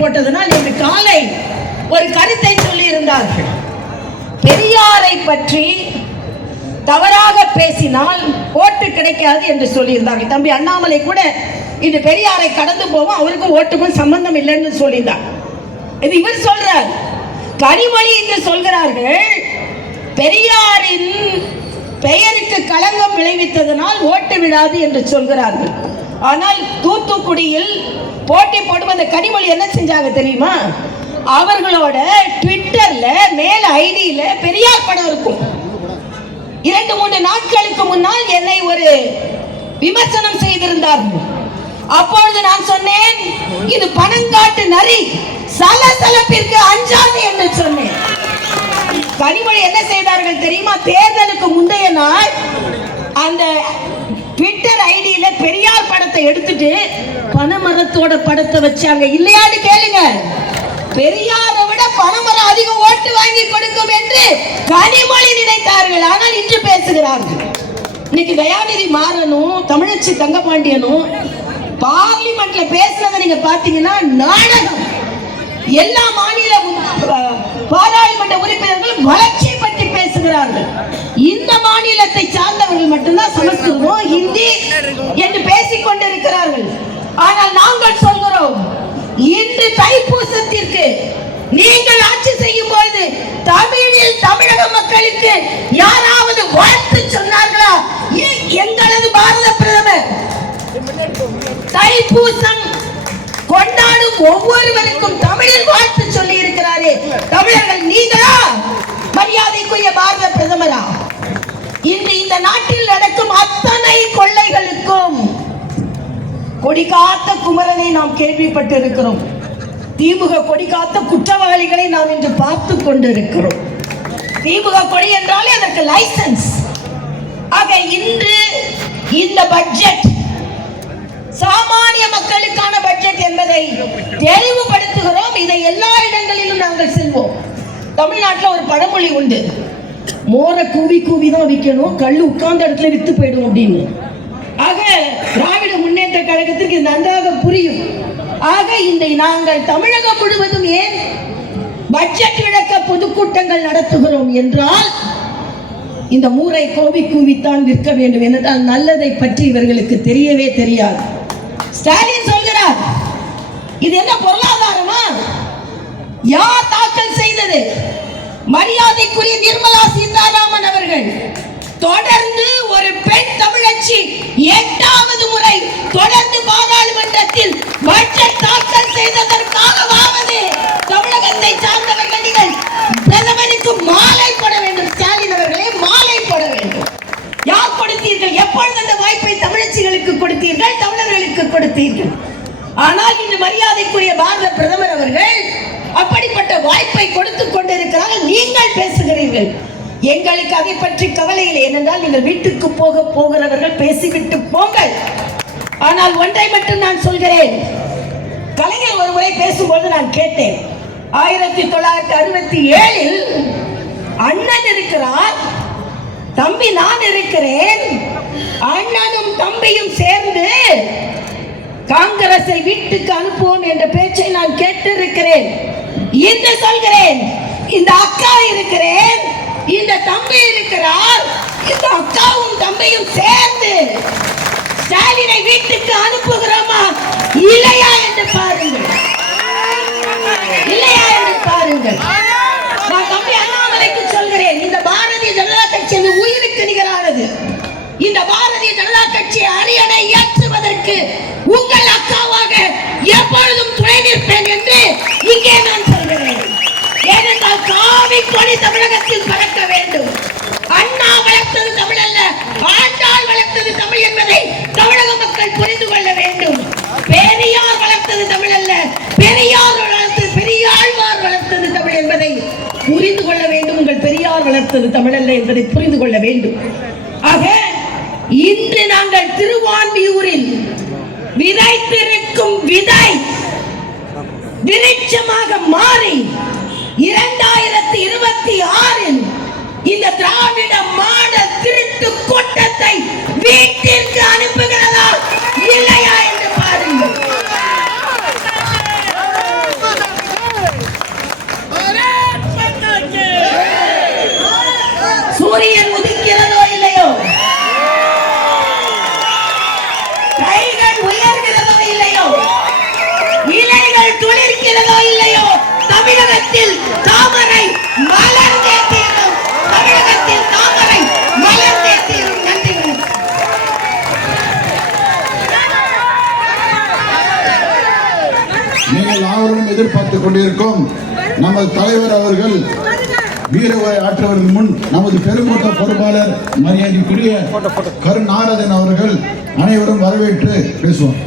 போட்டதனால் இன்று காலை ஒரு கருத்தை சொல்லி இருந்தார்கள். பெரியாரை பற்றி தவறாக பேசினால் ஓட்டு கிடைக்காது என்று சொல்லியிருந்தார்கள். தம்பி அண்ணாமலை கூட இது பெரியாரை கடந்து போவோம், அவருக்கும் ஓட்டுக்கும் சம்பந்தம் இல்லைன்னு சொல்லியிருந்தார். இது இவர் சொல்றார். கனிமொழி என்று சொல்கிறார்கள், பெரியாரின் பெயருக்கு களங்கம் விளைவித்ததனால் ஓட்டு விடாது என்று சொல்கிறார்கள். ஆனால் தூத்துக்குடியில் போட்டி போடும் அந்த கனிமொழி என்ன செஞ்சாங்க தெரியுமா? அவர்களோட ட்விட்டர்ல மேல ஐடியில பெரியார் படம் இருக்கும். 2-3 நாட்களுக்கு முன்னால் என்னை ஒரு விமர்சனம் செய்திருந்தார்கள். அப்பொழுது நான் சொன்னேன், இது பணங்காட்டு நரி, சலசலப்பிற்கு அஞ்சாது என்று சொன்னேன். கனிமொழி என்ன செய்தார்கள் தெரியுமா? தேர்தலுக்கு முந்தைய நாள் அந்த ட்விட்டர் ஐடியில பெரியார் படத்தை எடுத்துட்டு பனைமரத்தோட படத்தை வச்சாங்க. இல்லையான்னு கேளுங்க. பெரியாரை விட பனைமரம் அதிக ஓட்டு வாங்கி கொடுக்கும் என்று கனிமொழி நினைத்தார்கள். ஆனால் இன்று பேசுகிறார்கள். இன்னைக்கு தயாநிதி மாறனும் தமிழச்சி தங்கபாண்டியனும் பார்லிமெண்ட்ல பேசுறதை நீங்க பாத்தீங்கன்னா நாடகம். எல்லா மாநில பாராளுமன்ற உறுப்பினர்களும் வளர்ச்சியை பற்றி பேசுகிறார்கள். இந்த மாநிலத்தை சார்ந்தவர்கள் மட்டும்தான் சமஸ்கிருதம் ஹிந்தி என்று பேசிக் கொண்டிருக்கிறார்கள். ஆனால் நாங்கள் சொல்கிறோம், இன்று தைப்பூசத்திற்கு நீங்கள் ஆட்சி செய்யும் போது தமிழில் தமிழக மக்களுக்கு யாராவது வாழ்த்து சொன்னார்களா? எங்களது பாரத பிரதமர் தைப்பூசம் கொண்டாடும் ஒவ்வொருவருக்கும் தமிழில் வாழ்த்து சொல்லி இருக்கிறாரே, தமிழர்கள் நீங்களா? மரியாதைக்குரிய பாரத பிரதமரா? இன்று இந்த நாட்டில் நடக்கும் அத்தனை கொள்ளைகளுக்கும் கொடிகாத்த குமரனை நாம் கேள்விப்பட்டிருக்கிறோம். திமுக கொடிகாத்த குற்றவாளிகளை நாம் இன்று பார்த்து கொண்டிருக்கிறோம். திமுக கொடி என்றாலே அதற்கு லைசன்ஸ். ஆக இன்று இந்த பட்ஜெட் சாமானிய மக்களுக்கான பட்ஜெட் என்பதை தெளிவுபடுத்துகிறோம். இதை எல்லா இடங்களிலும் நாங்கள் செல்வோம். தமிழ்நாட்டில் ஒரு பழமொழி உண்டு, மோரை கூவி கூவி தான் விற்கணும், கல்லு உட்கார்ந்த இடத்துல வித்து போயிடும் அப்படின்னு. ஆக திராவிட முன்னேற்ற கழகத்திற்கு நன்றாக புரியும். ஆக இந்த நாங்கள் தமிழகம் முழுவதும் ஏன் பட்ஜெட் விளக்க பொதுக்கூட்டங்கள் நடத்துகிறோம் என்றால், இந்த மூரை கோவி கூவித்தான் விற்க வேண்டும் என்றால் நல்லதை பற்றி இவர்களுக்கு தெரியவே தெரியாது. ஸ்டாலின் சொல்கிறார், இது என்ன பொருளாதாரமா? யார் தாக்கல் செய்தது? மரியாதைக்குரிய நிர்மலா சீதாராமன் அவர்கள். தொடர்ந்து ஒரு பெண் தமிழச்சி 8வது முறை தொடர்ந்து பாராளுமன்றத்தில் பட்ஜெட் தாக்கல் செய்ததற்காகவாவது தமிழகத்தை சார்ந்தவர்கள் நீங்கள் பிரதமருக்கு மாலை போட வேண்டும். ஸ்டாலின் அவர்களே, மாலை போட வேண்டும். யார் கொடுத்தீர்கள்? எப்பொழுது அந்த வாய்ப்பை தமிழச்சிகளுக்கு கொடுத்தீர்கள், தமிழர்களுக்கு கொடுத்தீர்கள். ஆனால் இன்று மரியாதைக்குரிய பாரத பிரதமர் அவர்கள் அப்படிப்பட்ட வாய்ப்பை கொடுத்துக் கொண்டிருக்கிறார்கள். நீங்கள் பேசுகிறீர்கள். எங்களுக்கு அதை பற்றி கவலை இல்லை. ஏனென்றால் நீங்கள் வீட்டுக்கு போகிறவர்கள் பேசிவிட்டு போங்கள். ஆனால் ஒன்றை மட்டும் நான் சொல்கிறேன். கலைஞர் ஒரு முறை பேசும்போது நான் கேட்டேன், 1967 அண்ணன் இருக்கிறார், தம்பி நான் இருக்கிறேன், அண்ணனும் தம்பியும் சேர்ந்து காங்கிரஸை வீட்டுக்கு அனுப்புவோம் என்ற பேச்சை நான் கேட்டிருக்கிறேன். இன்று சொல்கிறேன், இந்த அக்கா இருக்கிறேன், இந்த தம்பி இருக்கிறார், இந்த அக்காவும் தம்பியும் சேர்ந்து ஸ்டாலினை வீட்டுக்கு அனுப்புகிறோமா இல்லையா என்று பாருங்கள். இல்லையா என்று பாருங்கள். நான் தம்பி அண்ணாமலைக்கு சொல்கிறேன், இந்த பாரதிய ஜனதா கட்சி உயிருக்கு நிகரானது. இந்த பாரதிய ஜனதா கட்சி அரியணை ஏற்றுவதற்கு உங்கள் அக்காவாக எப்பொழுதும் துணை நிற்பேன் என்று இங்கே நான் சொல்கிறேன். ஏனென்றால் காவி கொடி தமிழகத்தில் பறக்க வேண்டும். அண்ணா வளர்த்தது தமிழ் அல்ல, ஆண்டாள் வளர்த்தது தமிழ் என்பதை தமிழக மக்கள் புரிந்து கொள்ள வேண்டும். பெரியார் வளர்த்தது தமிழ் அல்ல, பெரியார் வளர்த்தது பெரியாழ்வார் வளர்த்தது தமிழ் என்பதை புரிந்து கொள்ள வேண்டும். உங்கள் பெரியார் வளர்த்தது தமிழ் அல்ல என்பதை புரிந்து கொள்ள வேண்டும். ஆக இன்று நாங்கள் திருவான்மியூரில் விதைத்திருக்கும் விதை விருட்சமாக மாறி 2026 இந்த திராவிட மாடல் திருட்டு கூட்டத்தை வீட்டிற்கு அனுப்புகிறதா இல்லையா என்று பாருங்கள். இருக்கிறதோ இல்லையோ, தமிழகத்தில் தாமரை மலர்ந்தே தீரும். தமிழகத்தில் தாமரை மலர்ந்தே தீரும். நன்றி. நீங்கள் ஆவலுடன் எதிர்பார்த்துக் கொண்டிருக்கும் நமது தலைவர் அவர்கள் வீரவை ஆற்றுவதற்கு முன் நமது பெருங்கூட்ட பொறுப்பாளர் மரியாதைக்குரிய கருநாரதன் அவர்கள் அனைவரும் வரவேற்று பேசுவார்.